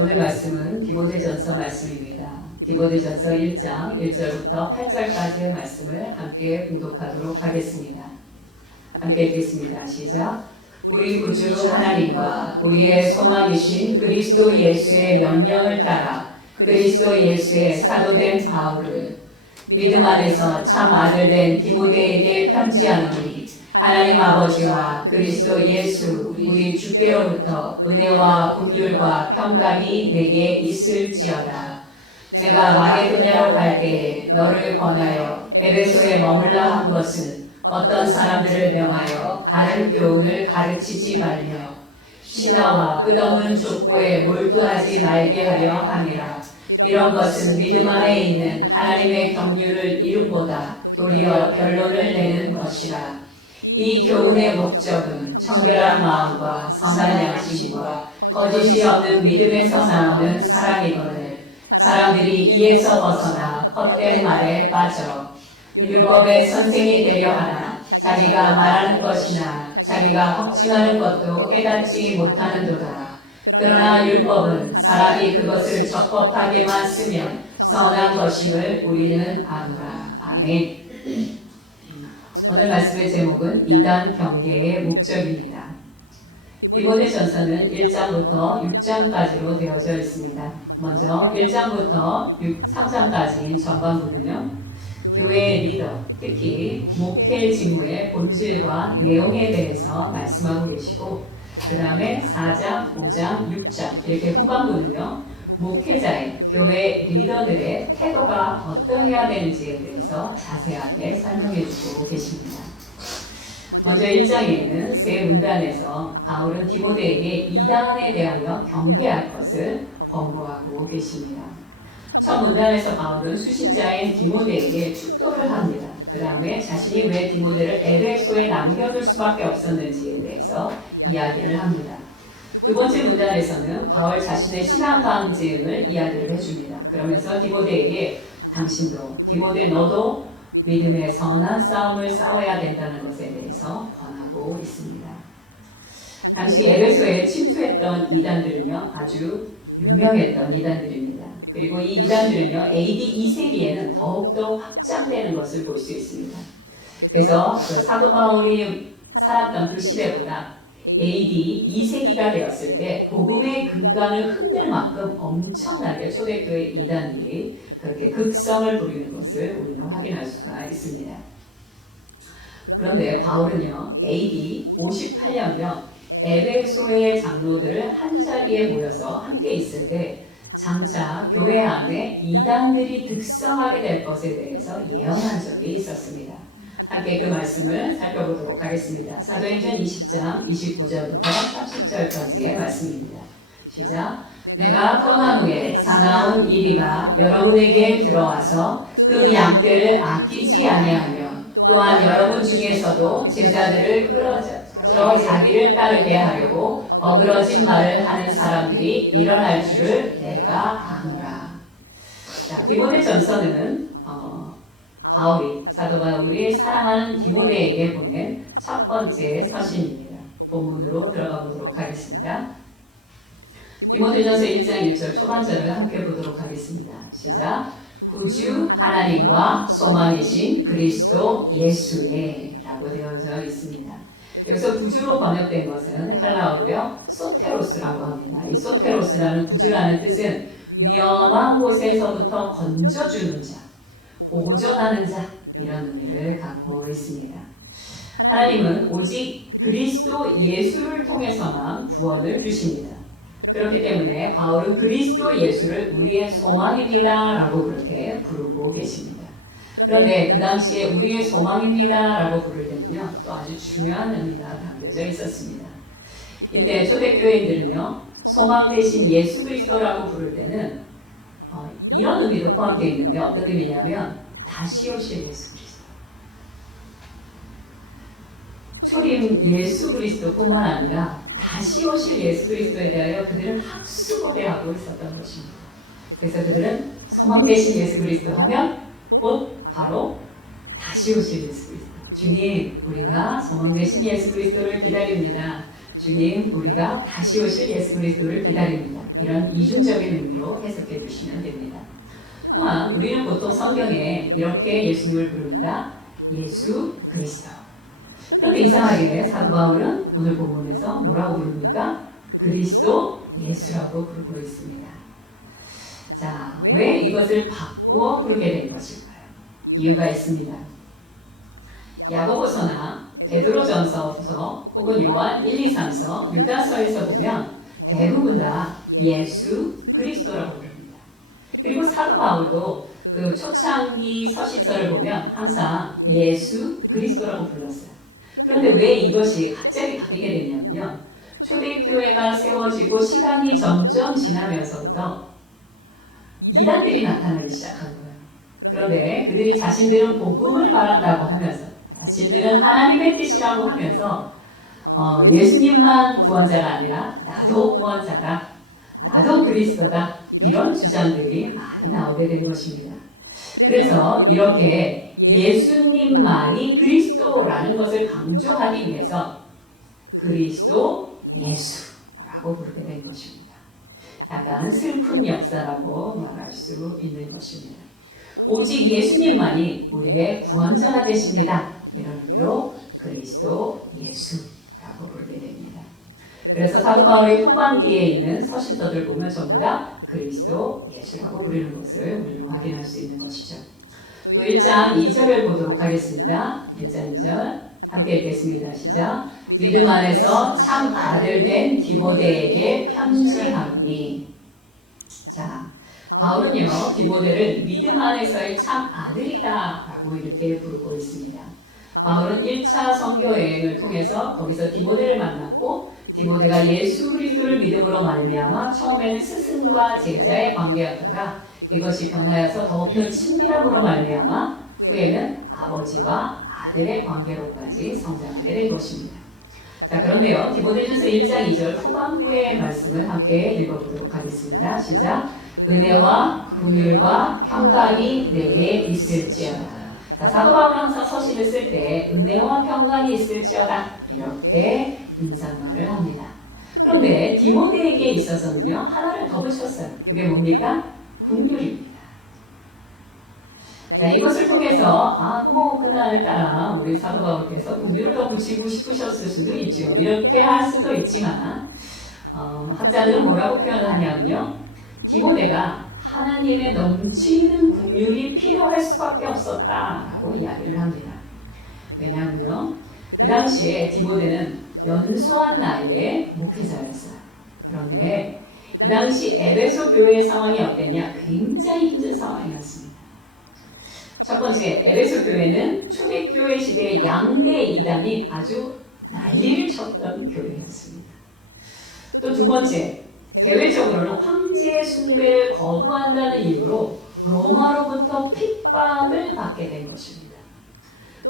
오늘 말씀은 디모데전서 말씀입니다. 디모데전서 1장 1절부터 8절까지의 말씀을 함께 봉독하도록 하겠습니다. 함께 읽겠습니다. 시작. 우리 구주 하나님과 우리의 소망이신 그리스도 예수의 명령을 따라 그리스도 예수의 사도된 바울을 믿음 안에서 참 아들된 디모데에게 편지하노니 하나님 아버지와 그리스도 예수 우리 주께로부터 은혜와 긍휼과 평강이 내게 있을지어다. 내가 마게도냐로 갈 때에 너를 권하여 에베소에 머물라 한 것은 어떤 사람들을 명하여 다른 교훈을 가르치지 말며 신화와 끝없는 족보에 몰두하지 말게 하려 함이라. 이런 것은 믿음 안에 있는 하나님의 경륜을 이룬보다 도리어 변론을 내는 것이라. 이 교훈의 목적은 청결한 마음과 선한 양심과 거짓이 없는 믿음에서 나오는 사랑이거늘 사람들이 이에서 벗어나 헛된 말에 빠져 율법의 선생이 되려 하나 자기가 말하는 것이나 자기가 확증하는 것도 깨닫지 못하는도다. 그러나 율법은 사람이 그것을 적법하게만 쓰면 선한 것임을 우리는 아노라. 아멘. 오늘 말씀의 제목은 이단 경계의 목적입니다. 디모데전서는 1장부터 6장까지로 되어져 있습니다. 먼저 1장부터 3장까지인 전반부는요, 교회의 리더, 특히 목회 직무의 본질과 내용에 대해서 말씀하고 계시고, 그 다음에 4장, 5장, 6장 이렇게 후반부는요, 목회자의 교회 리더들의 태도가 어떠해야 되는지에 대해서 자세하게 설명해 주고 계십니다. 먼저 1장에는 세 문단에서 바울은 디모데에게 이단에 대하여 경계할 것을 권고하고 계십니다. 첫 문단에서 바울은 수신자인 디모데에게 축도를 합니다. 그 다음에 자신이 왜 디모데를 에베소에 남겨둘 수밖에 없었는지에 대해서 이야기를 합니다. 두 번째 문단에서는 바울 자신의 신앙 방증을 이야기를 해줍니다. 그러면서 디모데에게 당신도, 디모데 너도 믿음의 선한 싸움을 싸워야 된다는 것에 대해서 권하고 있습니다. 당시 에베소에 침투했던 이단들은요, 아주 유명했던 이단들입니다. 그리고 이 이단들은요, AD 2세기에는 더욱더 확장되는 것을 볼 수 있습니다. 그래서 그 사도 바울이 살았던 그 시대보다 AD 2세기가 되었을 때 복음의 근간을 흔들 만큼 엄청나게 초대교회 이단들이 그렇게 극성을 부리는 것을 우리는 확인할 수가 있습니다. 그런데 바울은요, AD 58년경 에베소의 장로들을 한자리에 모여서 함께 있을 때 장차 교회 안에 이단들이 득성하게 될 것에 대해서 예언한 적이 있었습니다. 함께 그 말씀을 살펴보도록 하겠습니다. 사도행전 20장 29절부터 30절까지의 말씀입니다. 시작. 내가 떠난 후에 사나운 이리가 여러분에게 들어와서 그 양떼를 아끼지 아니하며 또한 여러분 중에서도 제자들을 끌어들여 자기를 따르게 하려고 어그러진 말을 하는 사람들이 일어날 줄을 내가 아노라. 자, 디모데전서는 사도 바울이 사랑하는 디모데에게 보낸 첫 번째 서신입니다. 본문으로 들어가 보도록 하겠습니다. 디모데전서 1장 1절 초반절을 함께 보도록 하겠습니다. 시작. 구주 하나님과 소망이신 그리스도 예수의 라고 되어져 있습니다. 여기서 구주로 번역된 것은 헬라어로요, 소테로스라고 합니다. 이 소테로스라는 구주라는 뜻은 위험한 곳에서부터 건져주는 자, 보존하는 자, 이런 의미를 갖고 있습니다. 하나님은 오직 그리스도 예수를 통해서만 구원을 주십니다. 그렇기 때문에 바울은 그리스도 예수를 우리의 소망입니다 라고 그렇게 부르고 계십니다. 그런데 그 당시에 우리의 소망입니다 라고 부를 때는요, 또 아주 중요한 의미가 담겨져 있었습니다. 이때 초대교회인들은요, 소망 대신 예수 그리스도라고 부를 때는 이런 의미도 포함되어 있는데 어떤 의미냐면 다시 오실 예수 그리스도. 초림 예수 그리스도뿐만 아니라 다시 오실 예수 그리스도에 대하여 그들은 학수고대하고 있었던 것입니다. 그래서 그들은 소망 대신 예수 그리스도 하면 곧 바로 다시 오실 예수 그리스도. 주님, 우리가 소망 대신 예수 그리스도를 기다립니다. 주님, 우리가 다시 오실 예수 그리스도를 기다립니다. 이런 이중적인 의미로 해석해 주시면 됩니다. 또한 우리는 보통 성경에 이렇게 예수님을 부릅니다. 예수 그리스도. 그런데 이상하게 사도 바울은 오늘 본문에서 뭐라고 부릅니까? 그리스도 예수라고 부르고 있습니다. 자, 왜 이것을 바꾸어 부르게 된 것일까요? 이유가 있습니다. 야고보서나 베드로전서 혹은 요한 1, 2, 3서, 유다서에서 보면 대부분 다 예수 그리스도라고 부릅니다. 그리고 사도 바울도 그 초창기 서신서를 보면 항상 예수 그리스도라고 불렀어요. 그런데 왜 이것이 갑자기 바뀌게 됐냐면요. 초대교회가 세워지고 시간이 점점 지나면서부터 이단들이 나타나기 시작한 거예요. 그런데 그들이 자신들은 복음을 말한다고 하면서 자신들은 하나님의 뜻이라고 하면서 예수님만 구원자가 아니라 나도 구원자다, 나도 그리스도다, 이런 주장들이 많이 나오게 된 것입니다. 그래서 이렇게 예수님만이 그리스도라는 것을 강조하기 위해서 그리스도 예수라고 부르게 된 것입니다. 약간 슬픈 역사라고 말할 수 있는 것입니다. 오직 예수님만이 우리의 구원자가 되십니다. 이런 의미로 그리스도 예수라고 부르게 됩니다. 그래서 사도 바울의 후반기에 있는 서신서들 보면 전부 다 그리스도 예수라고 부르는 것을 우리는 확인할 수 있는 것이죠. 또 1장 2절을 보도록 하겠습니다. 1장 2절 함께 읽겠습니다. 시작. 믿음 안에서 참 아들 된 디모데에게 편지하노니. 자, 바울은요 디모데를 믿음 안에서의 참 아들이다 라고 이렇게 부르고 있습니다. 바울은 1차 선교 여행을 통해서 거기서 디모데를 만났고, 디모데가 예수 그리스도를 믿음으로 말미암아 처음에는 스승과 제자의 관계였다가 이것이 변하여서 더욱더 친밀함으로 말미암아 후에는 아버지와 아들의 관계로까지 성장하게 된 것입니다. 자, 그런데요 디모데전서 1장 2절 후반부의 말씀을 함께 읽어보도록 하겠습니다. 시작. 은혜와 긍휼과 평강이 내게 있을지어다. 자, 사도 바울은 항상 서신을 쓸 때 은혜와 평강이 있을지어다 이렇게 인사말을 합니다. 그런데 디모데에게 있어서는요 하나를 더 붙였어요. 그게 뭡니까? 긍휼입니다. 자, 이것을 통해서 그날따라 우리 사도 바울께서 긍휼을 더 붙이고 싶으셨을 수도 있죠. 이렇게 할 수도 있지만 학자들은 뭐라고 표현을 하냐면요, 디모데가 하나님의 넘치는 긍휼이 필요할 수밖에 없었다라고 이야기를 합니다. 왜냐하면요, 그 당시에 디모데는 연소한 나이에 목회자였어요. 그런데 그 당시 에베소 교회의 상황이 어땠냐? 굉장히 힘든 상황이었습니다. 첫 번째, 에베소 교회는 초대교회 시대의 양대 이단이 아주 난리를 쳤던 교회였습니다. 또 두 번째, 대외적으로는 황제 숭배를 거부한다는 이유로 로마로부터 핍박을 받게 된 것입니다.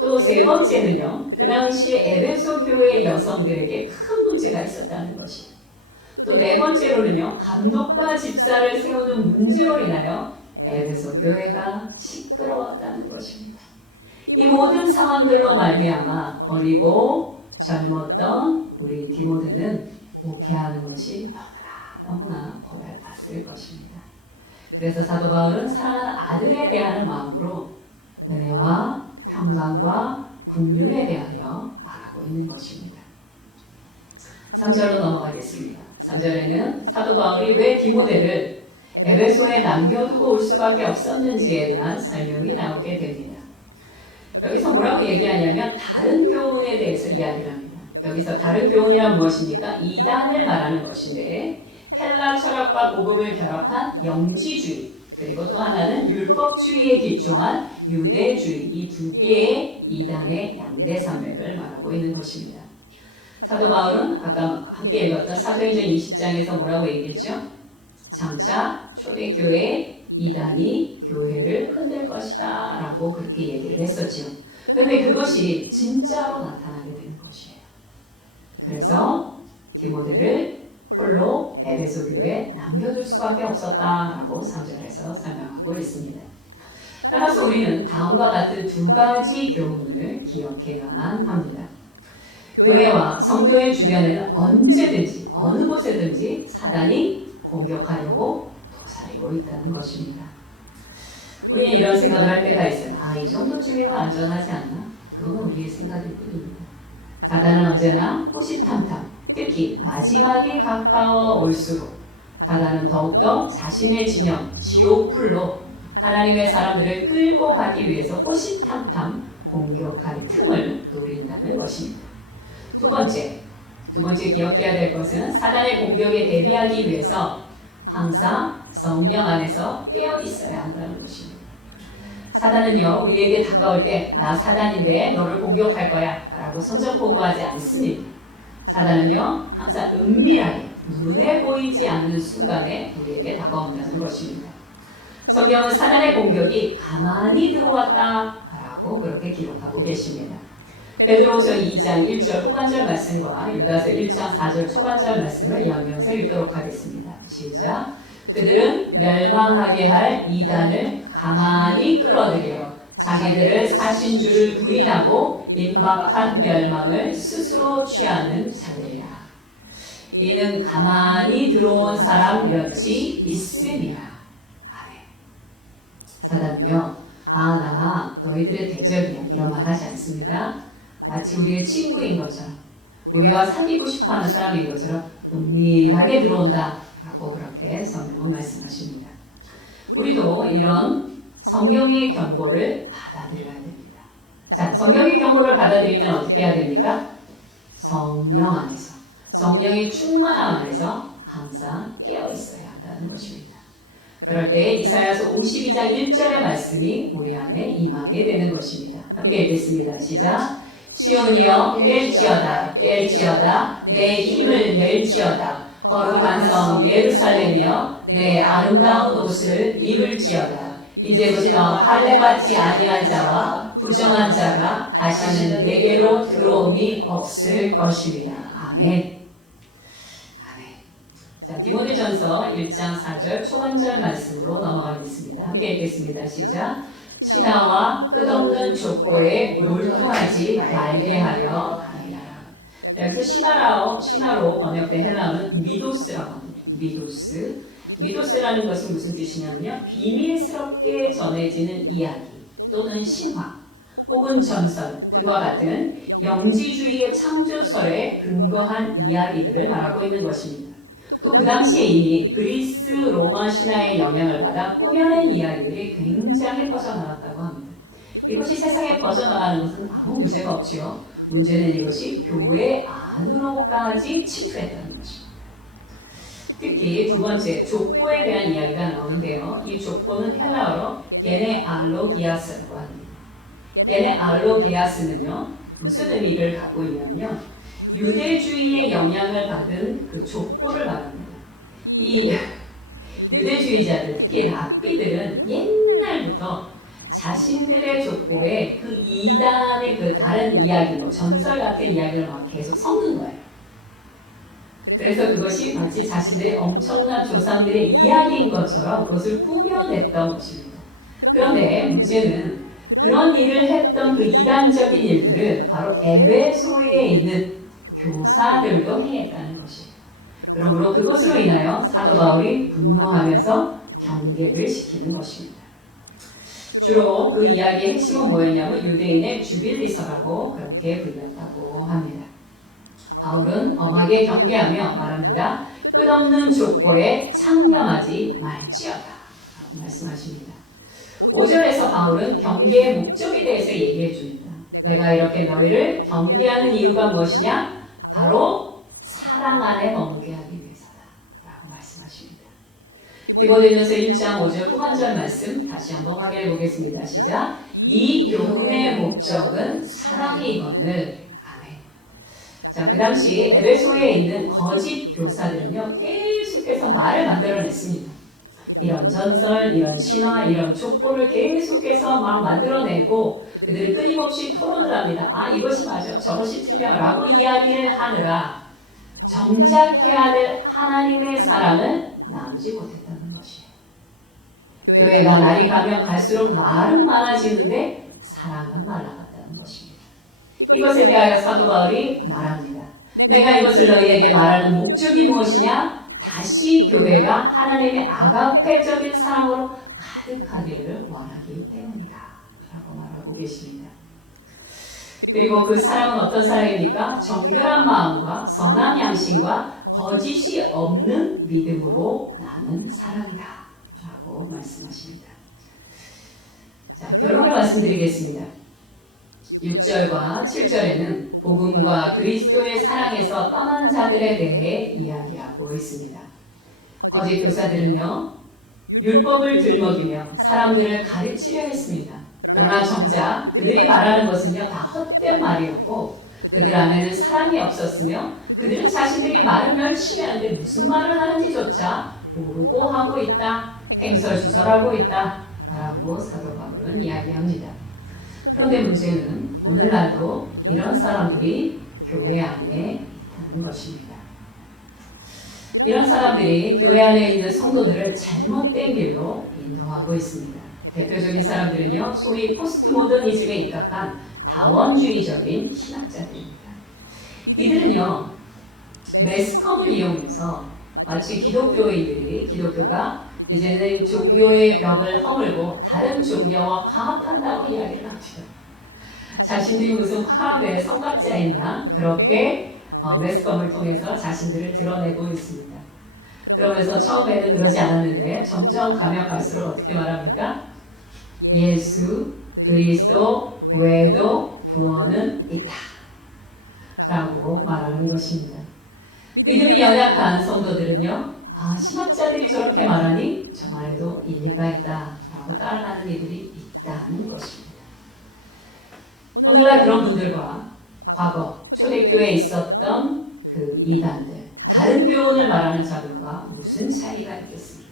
또 세 번째는요, 그 당시에 에베소 교회의 여성들에게 큰 문제가 있었다는 것이에요. 또 네 번째로는요, 감독과 집사를 세우는 문제로 인하여 에베소 교회가 시끄러웠다는 것입니다. 이 모든 상황들로 말미암아 어리고 젊었던 우리 디모데는 목회하는 것이 너무나 고달팠을 것입니다. 그래서 사도 바울은 사랑하는 아들에 대한 마음으로 은혜와 평강과 긍휼에 대하여 말하고 있는 것입니다. 3절로 넘어가겠습니다. 3절에는 사도 바울이 왜 디모데를 에베소에 남겨두고 올 수밖에 없었는지에 대한 설명이 나오게 됩니다. 여기서 뭐라고 얘기하냐면 다른 교훈에 대해서 이야기를 합니다. 여기서 다른 교훈이란 무엇입니까? 이단을 말하는 것인데, 헬라 철학과 복음을 결합한 영지주의, 그리고 또 하나는 율법주의에 기초한 유대주의, 이 두 개의 이단의 양대 산맥을 말하고 있는 것입니다. 사도 바울은 아까 함께 읽었던 사도행전 20장에서 뭐라고 얘기했죠? 장차 초대교회 이단이 교회를 흔들 것이다 라고 그렇게 얘기를 했었죠. 그런데 그것이 진짜로 나타나게 되는 것이에요. 그래서 디모데를 홀로 에베소 교회에 남겨둘 수밖에 없었다라고 3절에서 설명하고 있습니다. 따라서 우리는 다음과 같은 두 가지 교훈을 기억해야만 합니다. 교회와 성도의 주변에는 언제든지 어느 곳에든지 사단이 공격하려고 도사리고 있다는 것입니다. 우리는 이런 생각을 할 때가 있어요. 이 정도쯤이면 안전하지 않나? 그건 우리의 생각일 뿐입니다. 사단은 언제나 호시탐탐, 특히 마지막이 가까워 올수록 사단은 더욱더 자신의 진영, 지옥불로 하나님의 사람들을 끌고 가기 위해서 호시탐탐 공격할 틈을 노린다는 것입니다. 두 번째 기억해야 될 것은 사단의 공격에 대비하기 위해서 항상 성령 안에서 깨어 있어야 한다는 것입니다. 사단은요, 우리에게 다가올 때 나 사단인데 너를 공격할 거야 라고 선전포고하지 않습니다. 사단은요, 항상 은밀하게 눈에 보이지 않는 순간에 우리에게 다가온다는 것입니다. 성경은 사단의 공격이 가만히 들어왔다 라고 그렇게 기록하고 계십니다. 베드로후서 2장 1절 후반절 말씀과 유다서 1장 4절 초반절 말씀을 연이어서 읽도록 하겠습니다. 시작. 그들은 멸망하게 할 이단을 가만히 끌어들여 자기들을 사신 줄을 부인하고 임박한 멸망을 스스로 취하는 자들이라. 이는 가만히 들어온 사람 몇이 있음이라. 아멘. 사단은요, 나 너희들의 대적이야 이런 말 하지 않습니다. 마치 우리의 친구인 것처럼 우리와 사귀고 싶어하는 사람인 것처럼 은밀하게 들어온다 라고 그렇게 성경은 말씀하십니다. 우리도 이런 성경의 경고를 받아들여야 됩니다. 자, 성경의 경고를 받아들이면 어떻게 해야 됩니까? 성령 안에서, 성령의 충만함 안에서 항상 깨어 있어야 한다는 것입니다. 그럴 때 이사야서 52장 1절의 말씀이 우리 안에 임하게 되는 것입니다. 함께 읽겠습니다. 시작. 시온이여 깰지어다 깰지어다 내 힘을 낼지어다 거룩한 성 예루살렘이여 내 아름다운 옷을 입을지어다. 이제부터 할례받지 아니한 자와 부정한 자가 다시는 내게로 들어옴이 없을 것입니다. 아멘. 아멘. 자, 디모데전서 1장 4절 초반절 말씀으로 넘어가겠습니다. 함께 읽겠습니다. 시작. 신하와 끝없는 족보에 몰두하지 말게 하려 함이라. 여기서 신하로 번역된 헬라어는 미도스라고 합니다. 미도스라는 것은 무슨 뜻이냐면요, 비밀스럽게 전해지는 이야기 또는 신화 혹은 전설 등과 같은 영지주의의 창조설에 근거한 이야기들을 말하고 있는 것입니다. 또 그 당시에 이미 그리스 로마 신화의 영향을 받아 꾸며낸 이야기들이 굉장히 퍼져나갔다고 합니다. 이것이 세상에 퍼져나가는 것은 아무 문제가 없지요. 문제는 이것이 교회 안으로까지 침투했다는 것입니다. 특히 두 번째, 족보에 대한 이야기가 나오는데요. 이 족보는 헬라어로 게네알로기아스라고 합니다. 게네알로기아스는요, 무슨 의미를 갖고 있냐면요, 유대주의의 영향을 받은 그 족보를 말합니다. 이 유대주의자들, 특히 랍비들은 옛날부터 자신들의 족보에 그 이단의 그 다른 이야기, 전설 같은 이야기를 막 계속 섞는 거예요. 그래서 그것이 마치 자신들의 엄청난 조상들의 이야기인 것처럼 그것을 꾸며냈던 것입니다. 그런데 문제는 그런 일을 했던 그 이단적인 일들을 바로 에베소에 있는 교사들도 행했다는 것이에요. 그러므로 그것으로 인하여 사도 바울이 분노하면서 경계를 시키는 것입니다. 주로 그 이야기의 핵심은 뭐였냐면 유대인의 주빌리서라고 그렇게 불렸다고 합니다. 바울은 엄하게 경계하며 말합니다. 끝없는 족보에 창념하지 말지어다 라고 말씀하십니다. 5절에서 바울은 경계의 목적에 대해서 얘기해 줍니다. 내가 이렇게 너희를 경계하는 이유가 무엇이냐? 바로 사랑 안에 머물게 하기 위해서다 라고 말씀하십니다. 디모데전서 1장 5절 후반절 말씀 다시 한번 확인해 보겠습니다. 시작. 이 교훈의 목적은 사랑이거늘. 아멘. 자, 그 당시 에베소에 있는 거짓 교사들은요, 계속해서 말을 만들어냈습니다. 이런 전설, 이런 신화, 이런 족보를 계속해서 막 만들어내고 그들이 끊임없이 토론을 합니다. 이것이 맞아, 저것이 틀려 라고 이야기를 하느라 정작 해야 될 하나님의 사랑을 나누지 못했다는 것이에요. 교회가 날이 가면 갈수록 말은 많아지는데 사랑은 말라갔다는 것입니다. 이것에 대하여 사도 바울이 말합니다. 내가 이것을 너희에게 말하는 목적이 무엇이냐? 다시 교회가 하나님의 아가페적인 사랑으로 가득하기를 원하기 때문이다 라고 말하고 계십니다. 그리고 그 사랑은 어떤 사랑입니까? 정결한 마음과 선한 양심과 거짓이 없는 믿음으로 남은 사랑이다 라고 말씀하십니다. 자, 결론을 말씀드리겠습니다. 6절과 7절에는 복음과 그리스도의 사랑에서 떠난 자들에 대해 이야기하고 있습니다. 거짓 교사들은요, 율법을 들먹이며 사람들을 가르치려 했습니다. 그러나 정작 그들이 말하는 것은요, 다 헛된 말이었고 그들 안에는 사랑이 없었으며 그들은 자신들이 말은 열심히 하는데 무슨 말을 하는지조차 모르고 하고 있다, 횡설수설하고 있다 라고 사도 바울은 이야기합니다. 그런데 문제는 오늘날도 이런 사람들이 교회 안에 있다는 것입니다. 이런 사람들이 교회 안에 있는 성도들을 잘못된 길로 인도하고 있습니다. 대표적인 사람들은요, 소위 포스트 모더니즘에 입각한 다원주의적인 신학자들입니다. 이들은요, 매스컴을 이용해서 마치 기독교가 이제는 종교의 벽을 허물고 다른 종교와 화합한다고 이야기를 합니다. 자신들이 무슨 화합의 성각자이냐 그렇게 매스컴을 통해서 자신들을 드러내고 있습니다. 그러면서 처음에는 그러지 않았는데 점점 가면 갈수록 어떻게 말합니까? 예수 그리스도 외에도 구원은 있다 라고 말하는 것입니다. 믿음이 연약한 성도들은요, 신학자들이 저렇게 말하니 저 말에도 일리가 있다 라고 따라가는 이들이 있다는 것입니다. 오늘날 그런 분들과 과거 초대교회에 있었던 그 이단들, 다른 교훈을 말하는 자들과 무슨 차이가 있겠습니까?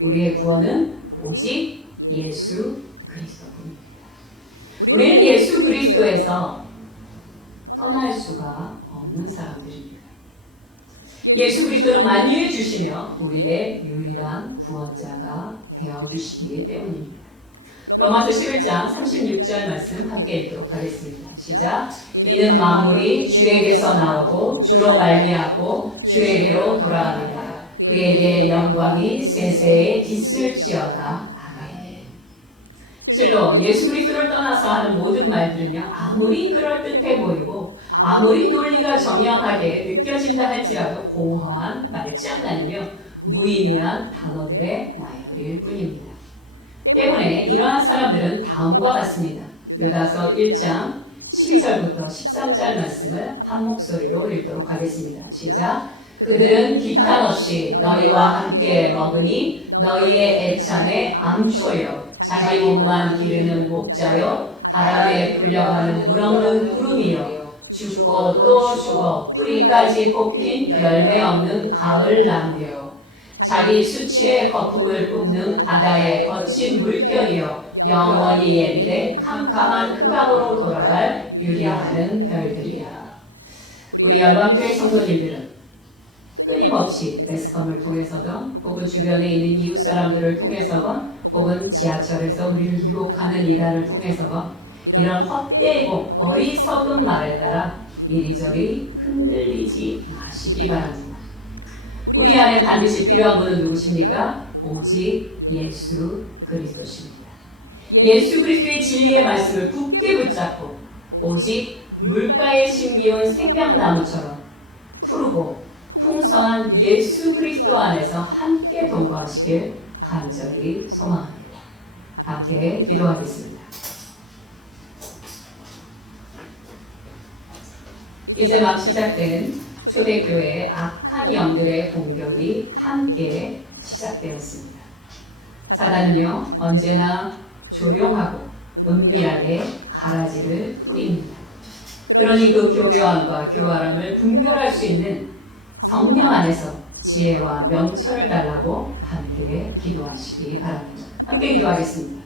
우리의 구원은 오직 예수 그리스도뿐입니다. 우리는 예수 그리스도에서 떠날 수가 없는 사람들입니다. 예수 그리스도는 만유해 주시며 우리의 유일한 구원자가 되어주시기 때문입니다. 로마서 11장 36절 말씀 함께 읽도록 하겠습니다. 시작. 이는 만물이 주에게서 나오고 주로 말미암고 주에게로 돌아갑니다. 그에게 영광이 세세에 있을지어다. 아멘. 실로 예수 그리스도를 떠나서 하는 모든 말들은요, 아무리 그럴듯해 보이고 아무리 논리가 정연하게 느껴진다 할지라도 공허한 말장난이며 무의미한 단어들의 나열일 뿐입니다. 때문에 이러한 사람들은 다음과 같습니다. 유다서 1장 12절부터 13절 말씀을 한 목소리로 읽도록 하겠습니다. 시작. 그들은 기탄 없이 너희와 함께 먹으니 너희의 애찬에 암초여 자기 몸만 기르는 목자여 바람에 불려가는 물 없는 구름이여 죽고 또 죽어 뿌리까지 뽑힌 열매 없는 가을 나무여 자기 수치의 거품을 뿜는 바다의 거친 물결이여 영원히 예비된 캄캄한 흑암으로 돌아갈 유리하는 별들이야. 우리 열방교회 성도님들은 끊임없이 매스컴을 통해서든 혹은 주변에 있는 이웃 사람들을 통해서건 혹은 지하철에서 우리를 유혹하는 이단을 통해서건 이런 헛되고 어리석은 말에 따라 이리저리 흔들리지 마시기 바랍니다. 우리 안에 반드시 필요한 분은 누구십니까? 오직 예수 그리스도십니다. 예수 그리스도의 진리의 말씀을 굳게 붙잡고 오직 물가에 심기운 생명나무처럼 푸르고 풍성한 예수 그리스도 안에서 함께 동거하시길 간절히 소망합니다. 함께 기도하겠습니다. 이제 막 시작된 초대교회의 악한 영들의 공격이 함께 시작되었습니다. 사단은요, 언제나 조용하고 은밀하게 가라지를 뿌립니다. 그러니 그 교묘함과 교활함을 분별할 수 있는 성령 안에서 지혜와 명철을 달라고 함께 기도하시기 바랍니다. 함께 기도하겠습니다.